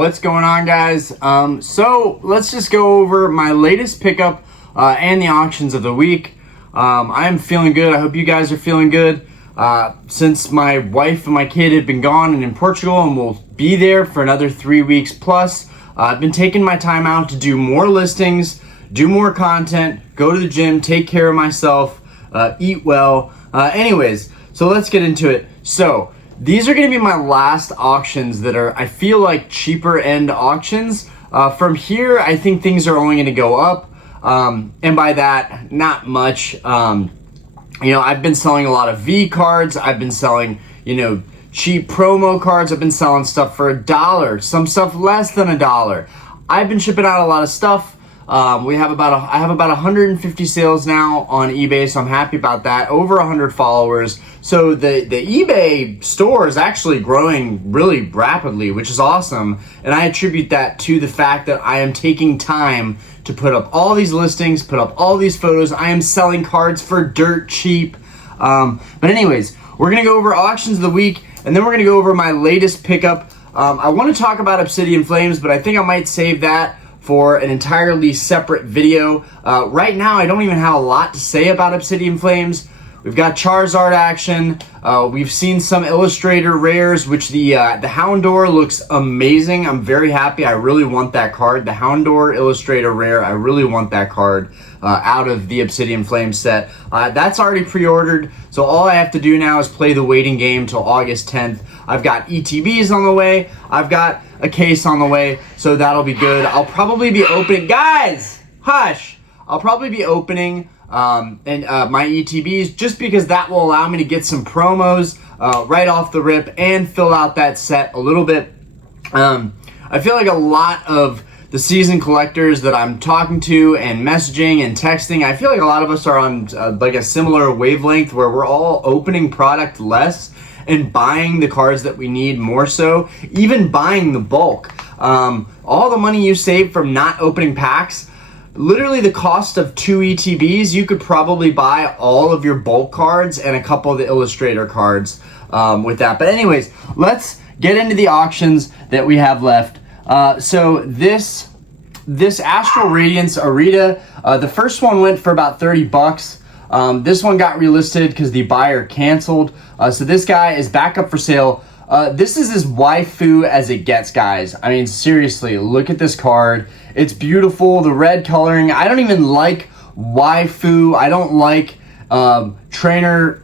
What's going on, guys? So let's just go over my latest pickup and the auctions of the week. I am feeling good. I hope you guys are feeling good. Since my wife and my kid have been gone and in Portugal and will be there for another 3 weeks plus, I've been taking my time out to do more listings, do more content, go to the gym, take care of myself, eat well. Anyways, so let's get into it. So these are going to be my last auctions that are, I feel like, cheaper end auctions. From here, I think things are only going to go up. And by that, not much. I've been selling a lot of V cards. I've been selling, cheap promo cards. I've been selling stuff for $1, some stuff less than $1. I've been shipping out a lot of stuff. I have about 150 sales now on eBay, so I'm happy about that. Over 100 followers. So the eBay store is actually growing really rapidly, which is awesome. And I attribute that to the fact that I am taking time to put up all these listings, put up all these photos. I am selling cards for dirt cheap. But anyways, we're gonna go over auctions of the week, and then we're gonna go over my latest pickup. I want to talk about Obsidian Flames, but I think I might save that for an entirely separate video. Right now, I don't even have a lot to say about Obsidian Flames. We've got Charizard action. We've seen some Illustrator rares, which the Houndour looks amazing. I'm very happy. I really want that card. The Houndour Illustrator rare, I really want that card out of the Obsidian Flames set. That's already pre-ordered, so all I have to do now is play the waiting game till August 10th. I've got ETBs on the way. I've got a case on the way, so that'll be good. I'll probably be opening, guys, hush. I'll probably be opening my ETBs just because that will allow me to get some promos right off the rip and fill out that set a little bit. I feel like a lot of the season collectors that I'm talking to and messaging and texting, I feel like a lot of us are on like a similar wavelength where we're all opening product less and buying the cards that we need more so, even buying the bulk. All the money you save from not opening packs, literally the cost of 2 ETBs, you could probably buy all of your bulk cards and a couple of the Illustrator cards with that. But anyways, let's get into the auctions that we have left. So this Astral Radiance Arita, the first one went for about 30 bucks. This one got relisted because the buyer canceled. So this guy is back up for sale. This is as waifu as it gets, guys. I mean, seriously, look at this card. It's beautiful. The red coloring. I don't even like waifu. I don't like trainer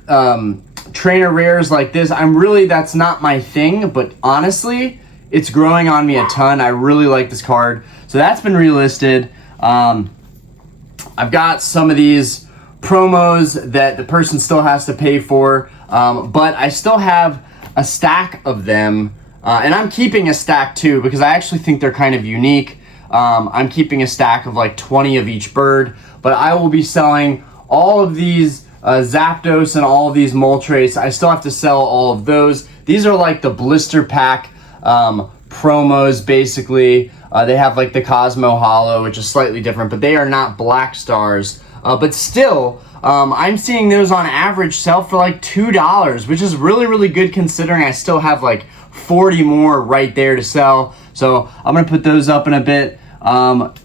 rares like this. That's not my thing, but honestly, it's growing on me a ton. I really like this card. So that's been relisted. I've got some of these promos that the person still has to pay for, but I still have a stack of them, and I'm keeping a stack too because I actually think they're kind of unique. I'm keeping a stack of like 20 of each bird, but I will be selling all of these Zapdos and all of these Moltres. I still have to sell all of those. These are like the blister pack promos, basically. They have like the Cosmo Hollow, which is slightly different, but they are not Black Stars. But still, I'm seeing those on average sell for like $2, which is really, really good considering I still have like 40 more right there to sell. So I'm going to put those up in a bit.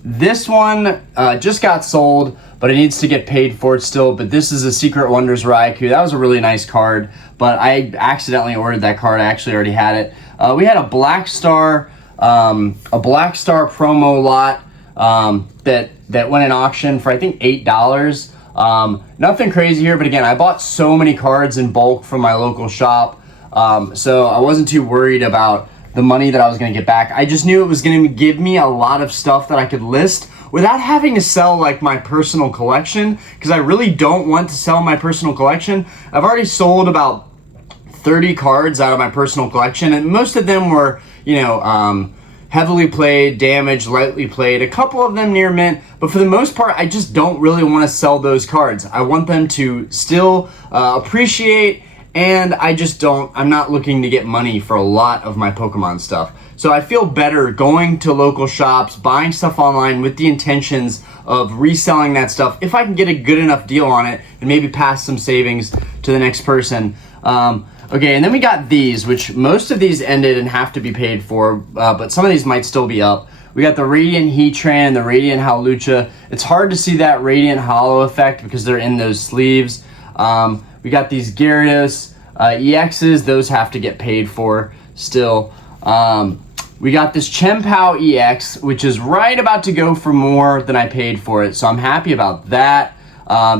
This one just got sold, but it needs to get paid for it still. But this is a Secret Wonders Raikou. That was a really nice card, but I accidentally ordered that card. I actually already had it. We had a Black Star promo lot that went in auction for I think $8. Nothing crazy here, but again, I bought so many cards in bulk from my local shop, so I wasn't too worried about the money that I was going to get back. I just knew it was going to give me a lot of stuff that I could list without having to sell like my personal collection, because I really don't want to sell my personal collection. I've already sold about 30 cards out of my personal collection, and most of them were, heavily played, damaged, lightly played, a couple of them near mint, but for the most part, I just don't really want to sell those cards. I want them to still appreciate, and I'm not looking to get money for a lot of my Pokemon stuff. So I feel better going to local shops, buying stuff online with the intentions of reselling that stuff if I can get a good enough deal on it and maybe pass some savings to the next person. Okay, and then we got these, which most of these ended and have to be paid for, but some of these might still be up. We got the Radiant Heatran, the Radiant Hawlucha. It's hard to see that Radiant Hollow effect because they're in those sleeves. We got these Gyarados EXs. Those have to get paid for still. We got this Chien-Pao EX, which is right about to go for more than I paid for it, so I'm happy about that.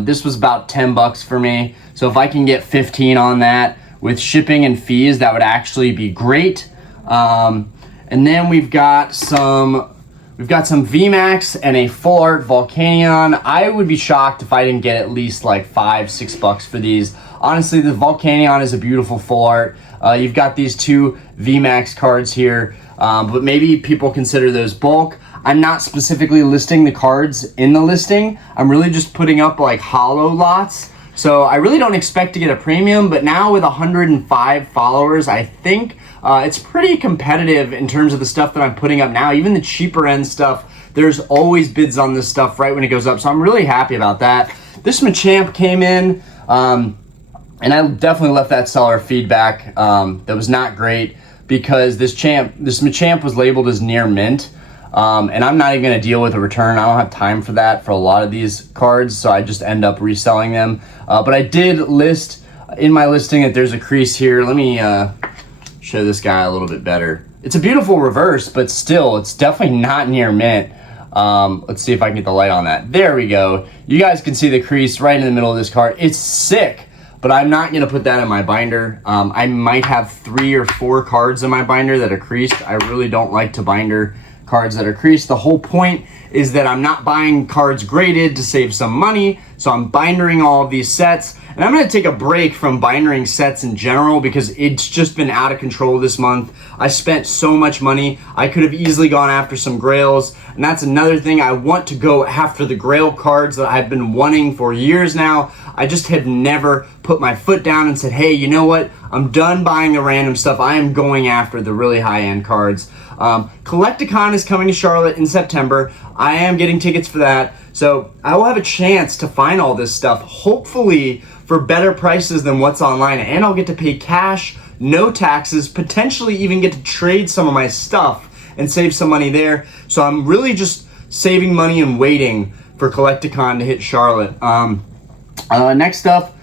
This was about $10 for me, so if I can get 15 on that with shipping and fees, that would actually be great. And then we've got some VMAX and a full art Volcanion. I would be shocked if I didn't get at least like $5-6 for these. Honestly, the Volcanion is a beautiful full art. You've got these two VMAX cards here, but maybe people consider those bulk. I'm not specifically listing the cards in the listing. I'm really just putting up like hollow lots. So I really don't expect to get a premium, but now with 105 followers, I think it's pretty competitive in terms of the stuff that I'm putting up now. Even the cheaper end stuff, there's always bids on this stuff right when it goes up. So I'm really happy about that. This Machamp came in, and I definitely left that seller feedback that was not great because this Machamp was labeled as near mint. And I'm not even going to deal with a return. I don't have time for that for a lot of these cards, so I just end up reselling them. But I did list in my listing that there's a crease here. Let me show this guy a little bit better. It's a beautiful reverse, but still, it's definitely not near mint. Let's see if I can get the light on that. There we go. You guys can see the crease right in the middle of this card. It's sick, but I'm not going to put that in my binder. I might have 3 or 4 cards in my binder that are creased. I really don't like to binder cards that are creased. The whole point is that I'm not buying cards graded to save some money, so I'm bindering all of these sets. And I'm going to take a break from bindering sets in general because it's just been out of control this month. I spent so much money. I could have easily gone after some grails, and that's another thing. I want to go after the grail cards that I've been wanting for years now. I just have never put my foot down and said, hey, you know what? I'm done buying the random stuff. I am going after the really high-end cards. Collecticon is coming to Charlotte in September. I am getting tickets for that. So I will have a chance to find all this stuff, hopefully for better prices than what's online. And I'll get to pay cash, no taxes, potentially even get to trade some of my stuff and save some money there. So I'm really just saving money and waiting for Collecticon to hit Charlotte. Next up,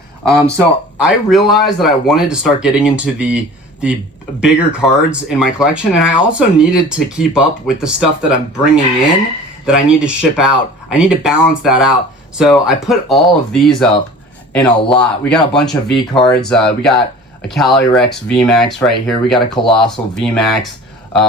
so I realized that I wanted to start getting into the bigger cards in my collection, and I also needed to keep up with the stuff that I'm bringing in that I need to ship out. I need to balance that out. So I put all of these up in a lot. We got a bunch of V cards. We got a Calyrex VMAX right here. We got a Colossal VMAX.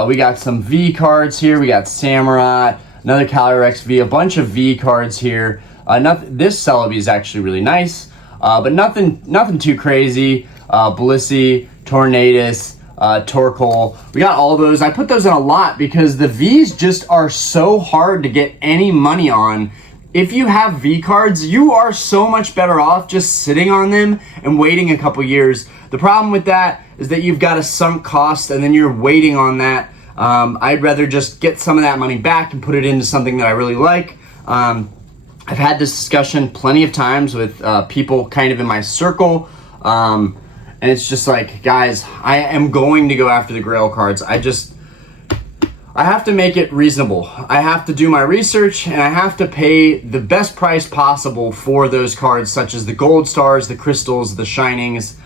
We got some V cards here. We got Samurott, another Calyrex V, a bunch of V cards here. This Celebi is actually really nice, but nothing too crazy. Blissey, Tornadus, Torkoal. We got all those. I put those in a lot because the Vs just are so hard to get any money on. If you have V cards, you are so much better off just sitting on them and waiting a couple years. The problem with that is that you've got a sunk cost and then you're waiting on that. I'd rather just get some of that money back and put it into something that I really like. I've had this discussion plenty of times with people kind of in my circle. And it's just like, guys, I am going to go after the Grail cards. I have to make it reasonable. I have to do my research, and I have to pay the best price possible for those cards, such as the Gold Stars, the Crystals, the Shinings.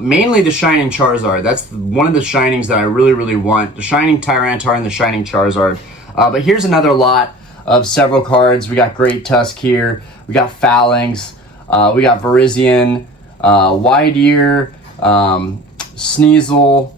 Mainly the Shining Charizard. That's one of the Shinings that I really, really want. The Shining Tyranitar and the Shining Charizard. But here's another lot of several cards. We got Great Tusk here. We got Phalanx. We got Virizion, Wide Ear, Sneasler.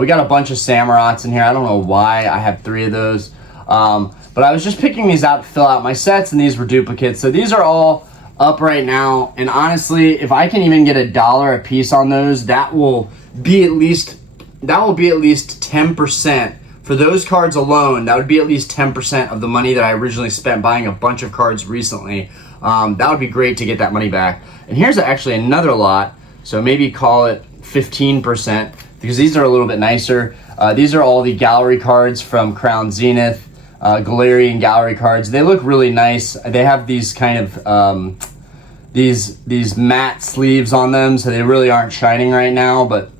We got a bunch of Samurotts in here. I don't know why I have 3 of those. But I was just picking these out to fill out my sets, and these were duplicates. So these are all up right now. And honestly, if I can even get $1 a piece on those, that will be at least 10%. For those cards alone, that would be at least 10% of the money that I originally spent buying a bunch of cards recently. That would be great to get that money back. And here's actually another lot, so maybe call it 15%, because these are a little bit nicer. These are all the gallery cards from Crown Zenith, Galarian gallery cards. They look really nice. They have these kind of these matte sleeves on them, so they really aren't shining right now, but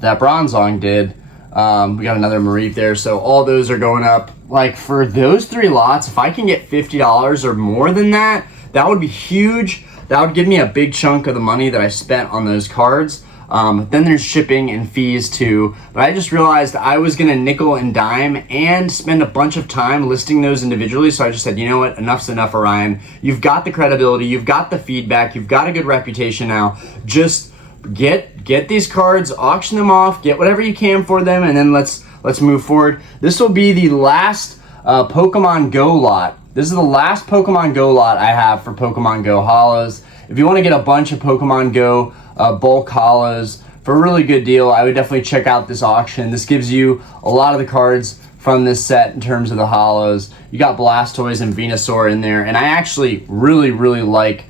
that Bronzong did. We got another Marif there, so all those are going up. Like, for those 3 lots, if I can get $50 or more than that, that would be huge. That would give me a big chunk of the money that I spent on those cards. Then there's shipping and fees too. But I just realized I was gonna nickel and dime and spend a bunch of time listing those individually. So I just said, you know what, enough's enough, Orion. You've got the credibility, you've got the feedback, you've got a good reputation now. Just get these cards, auction them off, get whatever you can for them, and then let's move forward. This will be the last Pokemon Go lot. This is the last Pokemon Go lot I have for Pokemon Go Hollows. If you want to get a bunch of Pokemon Go bulk Hollows for a really good deal, I would definitely check out this auction. This gives you a lot of the cards from this set in terms of the Hollows. You got Blastoise and Venusaur in there, and I actually really like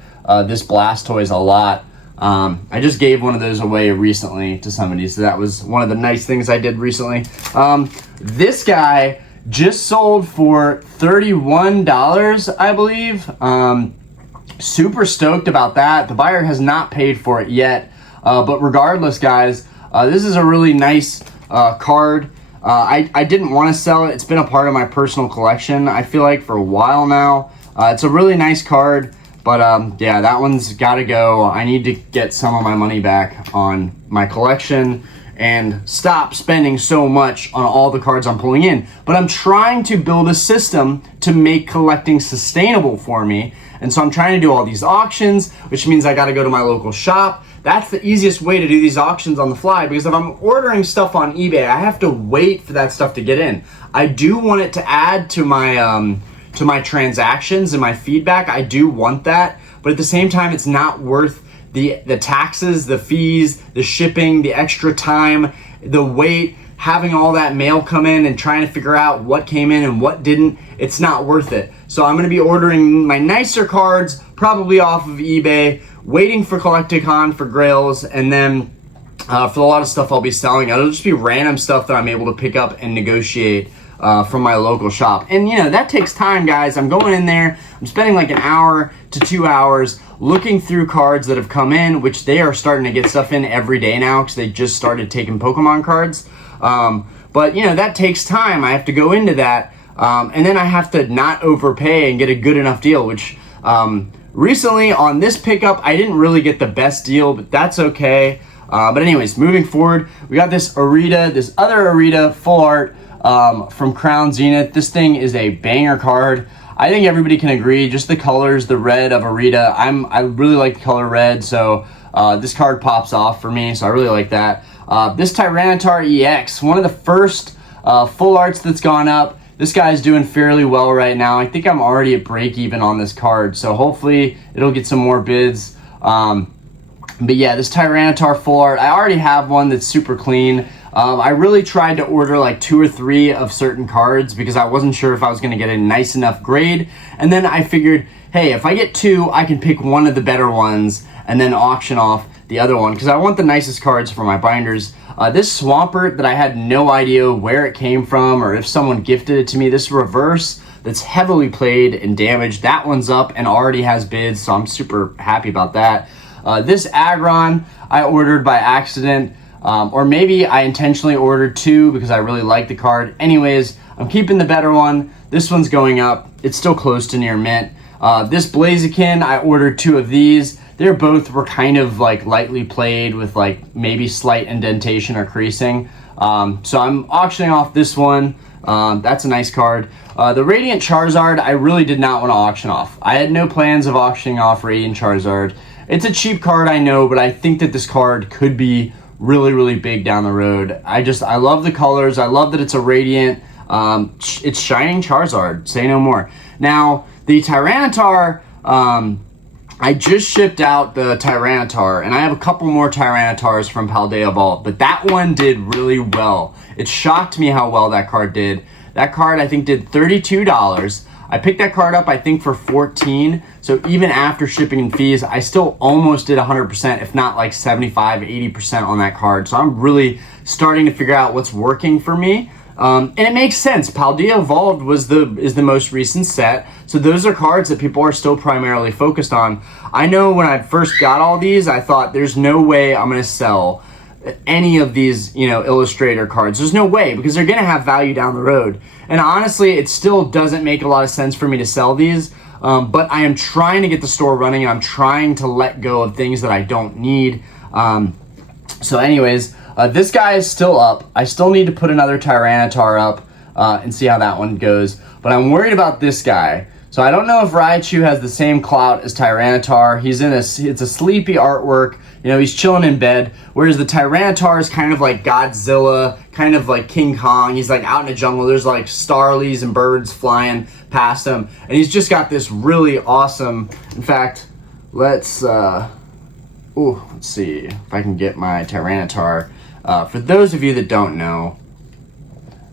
this Blastoise a lot. I just gave one of those away recently to somebody, so that was one of the nice things I did recently. This guy just sold for $31, I believe. Super stoked about that. The buyer has not paid for it yet, but regardless, guys, this is a really nice card. I didn't want to sell it. It's been a part of my personal collection, I feel like, for a while now. It's a really nice card. But yeah, that one's got to go. I need to get some of my money back on my collection and stop spending so much on all the cards I'm pulling in. But I'm trying to build a system to make collecting sustainable for me. And so I'm trying to do all these auctions, which means I got to go to my local shop. That's the easiest way to do these auctions on the fly, because if I'm ordering stuff on eBay, I have to wait for that stuff to get in. I do want it to add to my transactions and my feedback. I do want that, but at the same time, it's not worth the taxes, the fees, the shipping, the extra time, the wait, having all that mail come in and trying to figure out what came in and what didn't. It's not worth it. So I'm going to be ordering my nicer cards probably off of eBay, waiting for Collecticon for Grails, and then for a lot of stuff I'll be selling, it'll just be random stuff that I'm able to pick up and negotiate from my local shop. And you know, that takes time, guys. I'm going in there, I'm spending like an hour to 2 hours looking through cards that have come in, which they are starting to get stuff in every day now because they just started taking Pokemon cards. But you know, that takes time. I have to go into that, and then I have to not overpay and get a good enough deal, which recently on this pickup I didn't really get the best deal, but that's okay. But anyways, moving forward, we got this Arita, this other Arita full art from Crown Zenith. This thing is a banger card. I think everybody can agree, just the colors, the red of Arita. I really like the color red, so this card pops off for me, so I really like that. This Tyranitar EX, one of the first full arts that's gone up. This guy's doing fairly well right now. I think I'm already at break even on this card, so hopefully it'll get some more bids. But yeah, this Tyranitar full art, I already have one that's super clean. I really tried to order like 2 or 3 of certain cards because I wasn't sure if I was going to get a nice enough grade. And then I figured, hey, if I get 2, I can pick one of the better ones and then auction off the other one because I want the nicest cards for my binders. This Swampert that I had no idea where it came from or if someone gifted it to me, this reverse that's heavily played and damaged, that one's up and already has bids, so I'm super happy about that. This Aggron I ordered by accident. Or maybe I intentionally ordered 2 because I really like the card. Anyways, I'm keeping the better one. This one's going up. It's still close to near mint. This Blaziken, I ordered 2 of these. They're both were kind of like lightly played with like maybe slight indentation or creasing. So I'm auctioning off this one. That's a nice card. The Radiant Charizard, I really did not want to auction off. I had no plans of auctioning off Radiant Charizard. It's a cheap card, I know, but I think that this card could be really big down the road. I love the colors. I love that it's a Radiant. It's Shining Charizard. Say no more. Now, the Tyranitar, I just shipped out the Tyranitar, and I have a couple more Tyranitars from Paldea Vault, but that one did really well. It shocked me how well that card did. That card, I think, did $32. I picked that card up, I think, for $14. So even after shipping and fees, I still almost did 100%, if not like 75, 80% on that card. So I'm really starting to figure out what's working for me. And it makes sense. Paldea Evolved is the most recent set, so those are cards that people are still primarily focused on. I know when I first got all these, I thought there's no way I'm going to sell any of these, Illustrator cards. There's no way, because they're going to have value down the road. And honestly, it still doesn't make a lot of sense for me to sell these. But I am trying to get the store running, and I'm trying to let go of things that I don't need. So anyways, this guy is still up. I still need to put another Tyranitar up and see how that one goes. But I'm worried about this guy. So I don't know if Raichu has the same clout as Tyranitar. It's a sleepy artwork. He's chilling in bed. Whereas the Tyranitar is kind of like Godzilla, kind of like King Kong. He's like out in the jungle. There's like starlies and birds flying past him. And he's just got this really awesome, in fact, let's see if I can get my Tyranitar. For those of you that don't know,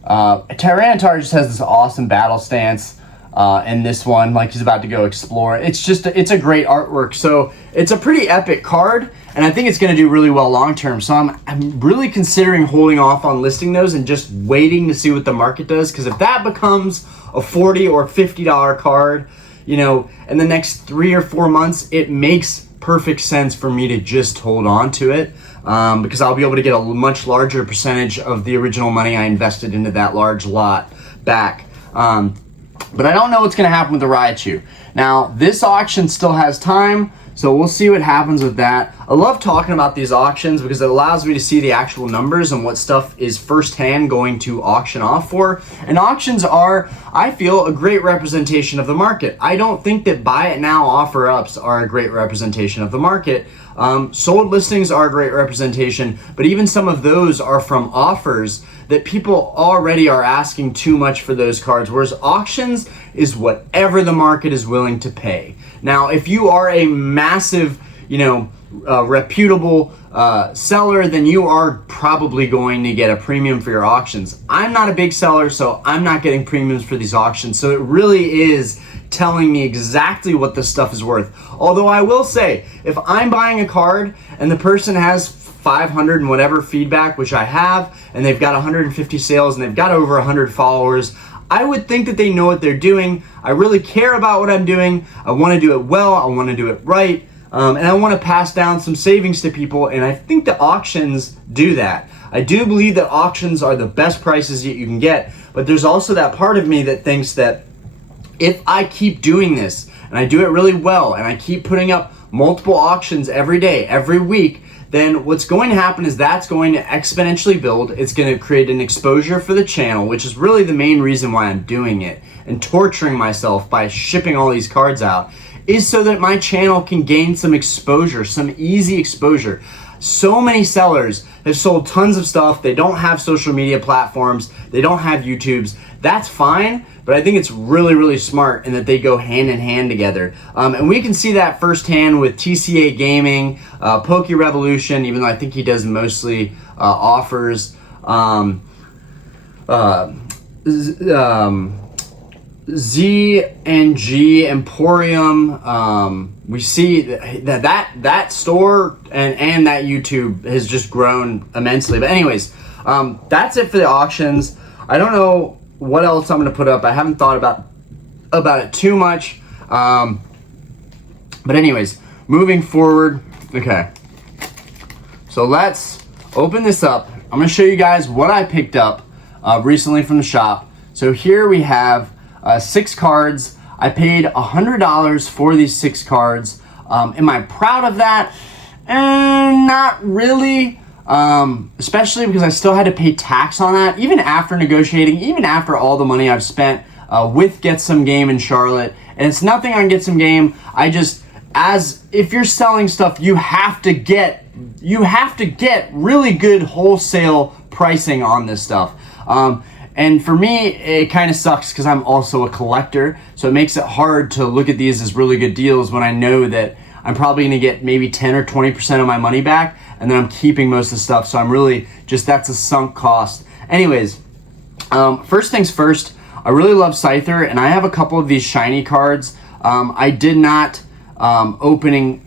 Tyranitar just has this awesome battle stance. And this one, like he's about to go explore. It's a great artwork. So it's a pretty epic card, and I think it's going to do really well long term. So I'm really considering holding off on listing those and just waiting to see what the market does. Because if that becomes a $40 or $50 card, in the next 3 or 4 months, it makes perfect sense for me to just hold on to it. Because I'll be able to get a much larger percentage of the original money I invested into that large lot back. But I don't know what's going to happen with the Raichu. Now, this auction still has time, so we'll see what happens with that. I love talking about these auctions because it allows me to see the actual numbers and what stuff is firsthand going to auction off for. And auctions are, I feel, a great representation of the market. I don't think that buy it now offer ups are a great representation of the market. Sold listings are a great representation, but even some of those are from offers that people already are asking too much for those cards, whereas auctions is whatever the market is willing to pay. Now, if you are a massive, reputable seller, then you are probably going to get a premium for your auctions. I'm not a big seller, so I'm not getting premiums for these auctions, so it really is telling me exactly what this stuff is worth. Although I will say, if I'm buying a card and the person has 500 and whatever feedback, which I have, and they've got 150 sales and they've got over 100 followers, I would think that they know what they're doing. I really care about what I'm doing. I want to do it well. I want to do it right. And I want to pass down some savings to people, and I think the auctions do that. I do believe that auctions are the best prices that you can get, but there's also that part of me that thinks that if I keep doing this, and I do it really well, and I keep putting up multiple auctions every day, every week, then what's going to happen is that's going to exponentially build. It's going to create an exposure for the channel, which is really the main reason why I'm doing it and torturing myself by shipping all these cards out, is so that my channel can gain some exposure, some easy exposure. So many sellers have sold tons of stuff. They don't have social media platforms. They don't have YouTubes. That's fine, but I think it's really, really smart in that they go hand in hand together. And we can see that firsthand with TCA Gaming, Poke Revolution, even though I think he does mostly offers. ZNG Emporium. We see that store and that YouTube has just grown immensely. But anyways, that's it for the auctions. I don't know what else I'm going to put up. I haven't thought about it too much. But anyways, moving forward. Okay. So let's open this up. I'm going to show you guys what I picked up recently from the shop. So here we have 6 cards. I paid $100 for these 6 cards. Am I proud of that? Not really. Especially because I still had to pay tax on that, even after negotiating, even after all the money I've spent with Get Some Game in Charlotte. And it's nothing on Get Some Game. If you're selling stuff, you have to get really good wholesale pricing on this stuff. And for me, it kind of sucks because I'm also a collector. So it makes it hard to look at these as really good deals when I know that I'm probably going to get maybe 10 or 20% of my money back, and then I'm keeping most of the stuff. So I'm really that's a sunk cost. Anyways, first things first, I really love Scyther, and I have a couple of these shiny cards. I did not open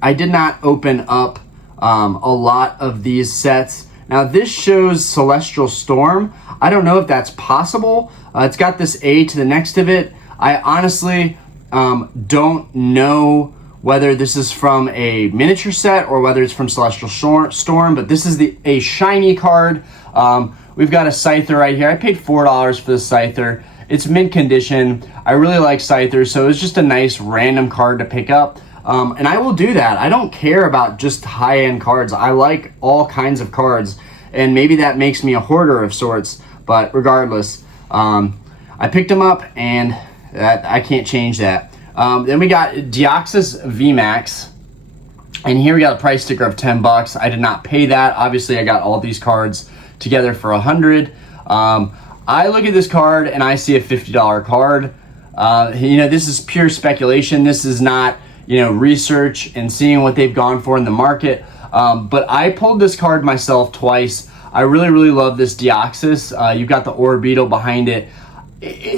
up a lot of these sets. Now this shows Celestial Storm. I don't know if that's possible. It's got this A to the next of it. I honestly don't know whether this is from a miniature set or whether it's from Celestial Storm, but this is a shiny card. We've got a Scyther right here. I paid $4 for the Scyther. It's mint condition. I really like Scythers, so it's just a nice random card to pick up. And I will do that. I don't care about just high-end cards. I like all kinds of cards, and maybe that makes me a hoarder of sorts, but regardless, I picked them up, and I can't change that. Then we got Deoxys VMAX, and here we got a price sticker of $10. I did not pay that. Obviously, I got all these cards together for $100. I look at this card and I see a $50 card. This is pure speculation. This is not, research and seeing what they've gone for in the market. But I pulled this card myself twice. I really, really love this Deoxys. You've got the Orbeetle behind it.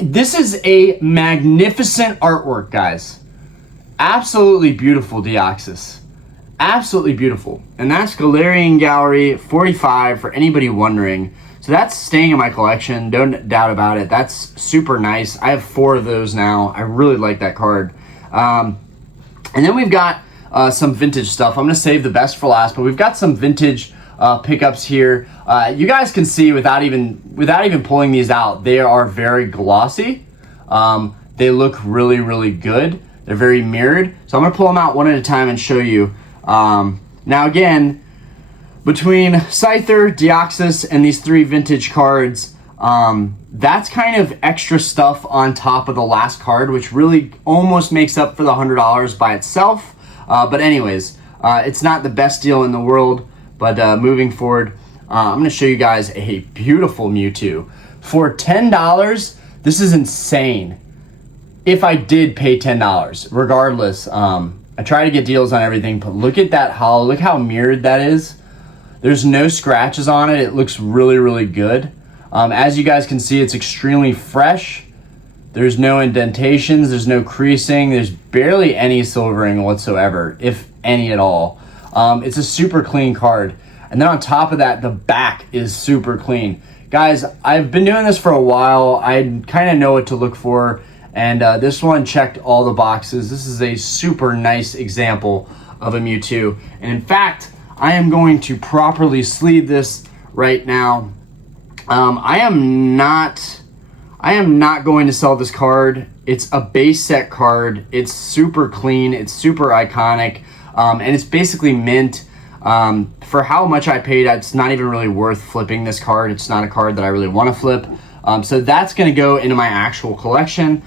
This is a magnificent artwork, guys. Absolutely beautiful Deoxys. Absolutely beautiful. And that's Galarian Gallery 45 for anybody wondering. So that's staying in my collection, no doubt about it. That's super nice. I have 4 of those now. I really like that card. And then we've got some vintage stuff. I'm going to save the best for last, but we've got some vintage pickups here. You guys can see without even pulling these out, they are very glossy. They look really, really good. They're very mirrored. So I'm going to pull them out one at a time and show you. Now again, between Scyther, Deoxys, and these 3 vintage cards, that's kind of extra stuff on top of the last card, which really almost makes up for the $100 by itself. But anyways, it's not the best deal in the world, but moving forward, I'm going to show you guys a beautiful Mewtwo. For $10, this is insane. If I did pay $10, regardless, I try to get deals on everything, but look at that holo. Look how mirrored that is. There's no scratches on it. It looks really, really good. As you guys can see, it's extremely fresh. There's no indentations. There's no creasing. There's barely any silvering whatsoever, if any at all. It's a super clean card. And then on top of that, the back is super clean. Guys, I've been doing this for a while. I kind of know what to look for. And this one checked all the boxes. This is a super nice example of a Mewtwo. And in fact, I am going to properly sleeve this right now. I am not going to sell this card. It's a base set card. It's super clean. It's super iconic. And it's basically mint. For how much I paid, it's not even really worth flipping this card. It's not a card that I really want to flip. So that's going to go into my actual collection.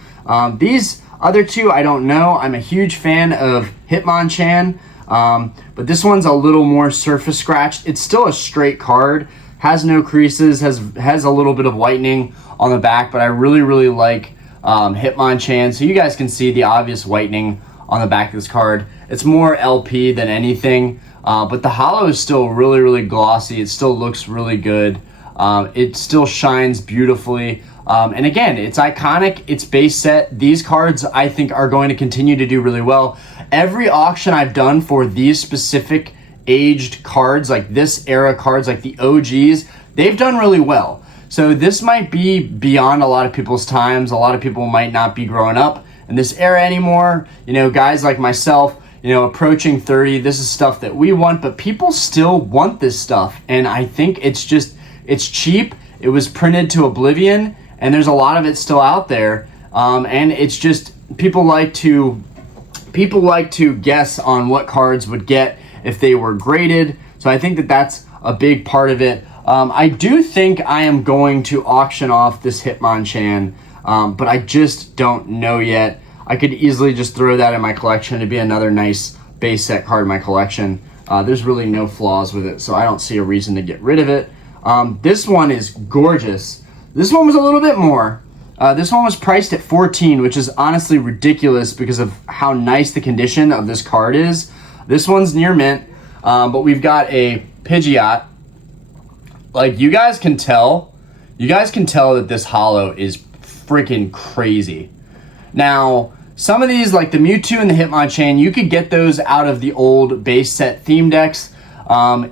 These other 2, I don't know. I'm a huge fan of Hitmonchan. But this one's a little more surface scratched. It's still a straight card, has no creases, has a little bit of whitening on the back, but I really, really like Hitmonchan. So you guys can see the obvious whitening on the back of this card. It's more LP than anything, but the holo is still really, really glossy. It still looks really good. It still shines beautifully. And again, it's iconic, it's base set. These cards, I think, are going to continue to do really well. Every auction I've done for these specific aged cards, like this era cards, like the OGs, they've done really well. So this might be beyond a lot of people's times. A lot of people might not be growing up in this era anymore. Guys like myself, approaching 30, this is stuff that we want, but people still want this stuff. And I think it's cheap. It was printed to oblivion, and there's a lot of it still out there. And it's just, people like to guess on what cards would get if they were graded. So I think that that's a big part of it. I do think I am going to auction off this Hitmonchan, but I just don't know yet. I could easily just throw that in my collection to be another nice base set card in my collection. There's really no flaws with it, so I don't see a reason to get rid of it. This one is gorgeous. This one was a little bit more. This one was priced at $14, which is honestly ridiculous because of how nice the condition of this card is. This one's near mint, but we've got a Pidgeot. Like, you guys can tell that this holo is freaking crazy. Now, some of these, like the Mewtwo and the Hitmonchan, you could get those out of the old base set theme decks.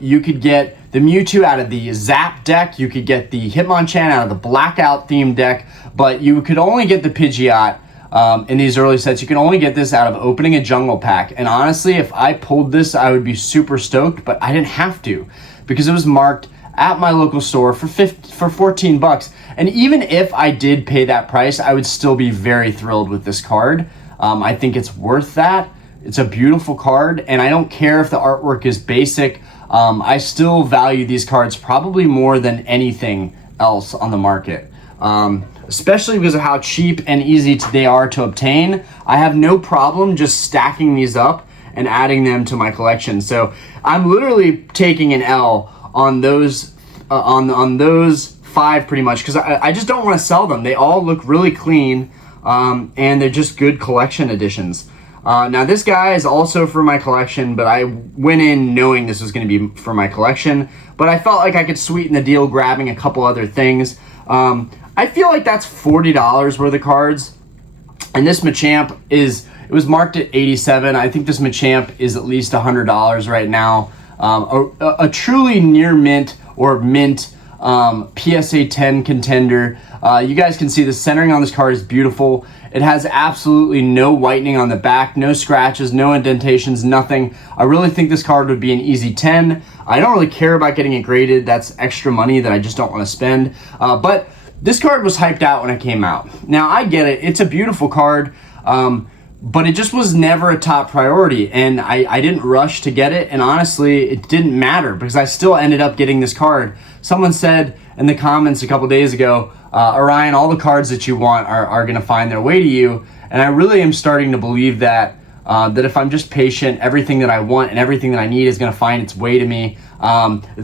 You could get the Mewtwo out of the Zap deck. You could get the Hitmonchan out of the Blackout theme deck, but you could only get the Pidgeot in these early sets. You can only get this out of opening a jungle pack. And honestly, if I pulled this, I would be super stoked, but I didn't have to because it was marked at my local store for $14. And even if I did pay that price, I would still be very thrilled with this card. I think it's worth that. It's a beautiful card, and I don't care if the artwork is basic. I still value these cards probably more than anything else on the market, especially because of how cheap and easy they are to obtain. I have no problem just stacking these up and adding them to my collection. So I'm literally taking an L on those on those 5 pretty much, because I just don't want to sell them. They all look really clean, and they're just good collection additions. Now this guy is also for my collection, but I went in knowing this was going to be for my collection, but I felt like I could sweeten the deal grabbing a couple other things. I feel like that's $40 worth of cards, and this Machamp it was marked at $87. I think this Machamp is at least $100 right now. A truly near mint or mint PSA 10 contender. You guys can see the centering on this card is beautiful. It has absolutely no whitening on the back, no scratches, no indentations, nothing. I really think this card would be an easy 10. I don't really care about getting it graded. That's extra money that I just don't want to spend. But this card was hyped out when it came out. Now, I get it. It's a beautiful card, but it just was never a top priority, and I didn't rush to get it, and honestly, it didn't matter because I still ended up getting this card. Someone said in the comments a couple days ago, Orion, all the cards that you want are going to find their way to you, and I really am starting to believe that if I'm just patient, everything that I want and everything that I need is going to find its way to me.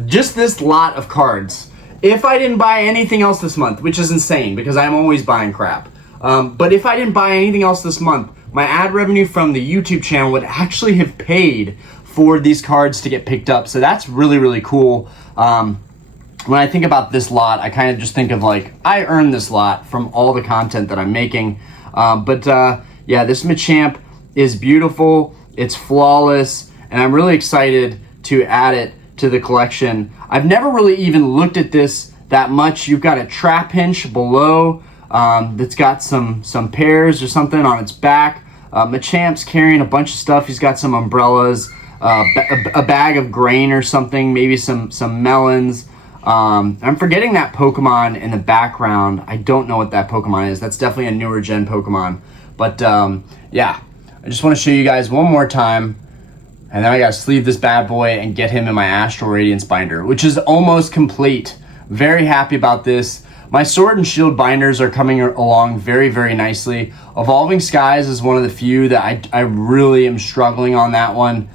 Just this lot of cards. If I didn't buy anything else this month, which is insane because I'm always buying crap, but if I didn't buy anything else this month, my ad revenue from the YouTube channel would actually have paid for these cards to get picked up. So that's really, really cool. When I think about this lot, I kind of just think of like, I earned this lot from all the content that I'm making. Yeah, this Machamp is beautiful. It's flawless. And I'm really excited to add it to the collection. I've never really even looked at this that much. You've got a Trapinch below that's got some pears or something on its back. Machamp's carrying a bunch of stuff. He's got some umbrellas, a bag of grain or something, maybe some melons. I'm forgetting that Pokemon in the background. I don't know what that Pokemon is. That's definitely a newer gen Pokemon. But yeah, I just want to show you guys one more time. And then I gotta sleeve this bad boy and get him in my Astral Radiance binder, which is almost complete. Very happy about this. My Sword and Shield binders are coming along very, very nicely. Evolving Skies is one of the few that I really am struggling on that one.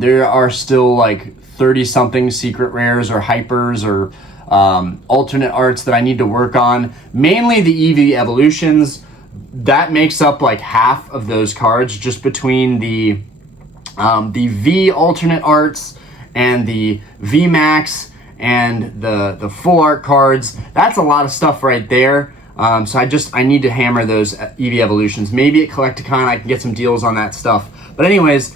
There are still like 30-something secret rares or hypers or alternate arts that I need to work on. Mainly the EV evolutions. That makes up like half of those cards, just between the V alternate arts and the V Max and the full art cards. That's a lot of stuff right there. So I need to hammer those EV evolutions. Maybe at Collect-A-Con I can get some deals on that stuff. But anyways,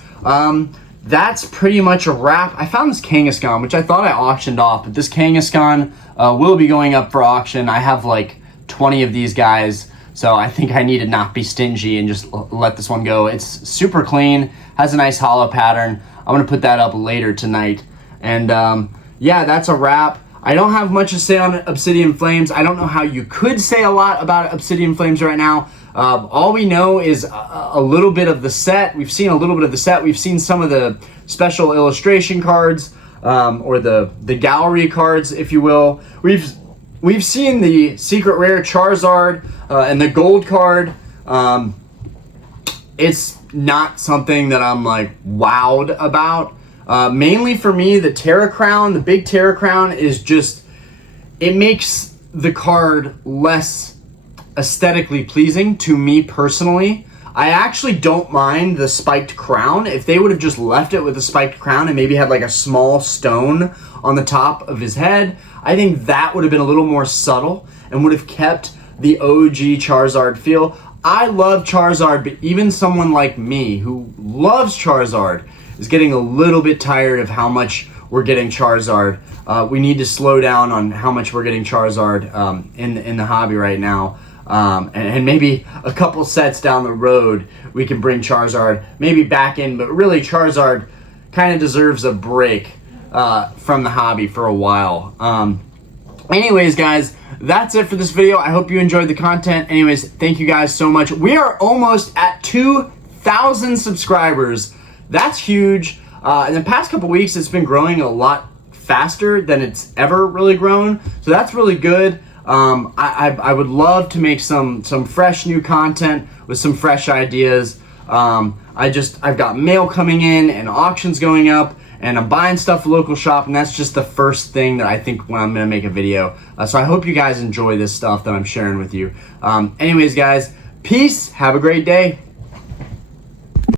that's pretty much a wrap. I found this Kangaskhan, which I thought I auctioned off, but this Kangaskhan will be going up for auction. I have like 20 of these guys, so I think I need to not be stingy and just let this one go. It's super clean, has a nice hollow pattern. I'm gonna put that up later tonight. And yeah, that's a wrap. I don't have much to say on Obsidian Flames. I don't know how you could say a lot about Obsidian Flames right now. All we know is a little bit of the set. We've seen a little bit of the set. We've seen some of the special illustration cards, or the gallery cards, if you will. We've seen the secret rare Charizard and the gold card. It's not something that I'm like wowed about. Mainly for me, the Terra Crown, the big Terra Crown is just, it makes the card less aesthetically pleasing to me personally. I actually don't mind the spiked crown. If they would have just left it with a spiked crown and maybe had like a small stone on the top of his head, I think that would have been a little more subtle and would have kept the OG Charizard feel. I love Charizard, but even someone like me who loves Charizard is getting a little bit tired of how much we're getting Charizard. We need to slow down on how much we're getting Charizard in the hobby right now. And maybe a couple sets down the road, we can bring Charizard maybe back in. But really, Charizard kind of deserves a break from the hobby for a while. Anyways, guys, that's it for this video. I hope you enjoyed the content. Anyways, thank you guys so much. We are almost at 2,000 subscribers. That's huge. In the past couple weeks, it's been growing a lot faster than it's ever really grown. So that's really good. I would love to make some fresh new content with some fresh ideas. I've got mail coming in and auctions going up, and I'm buying stuff at local shop, and that's just the first thing that I think when I'm gonna make a video. So I hope you guys enjoy this stuff that I'm sharing with you. Anyways, guys, peace. Have a great day.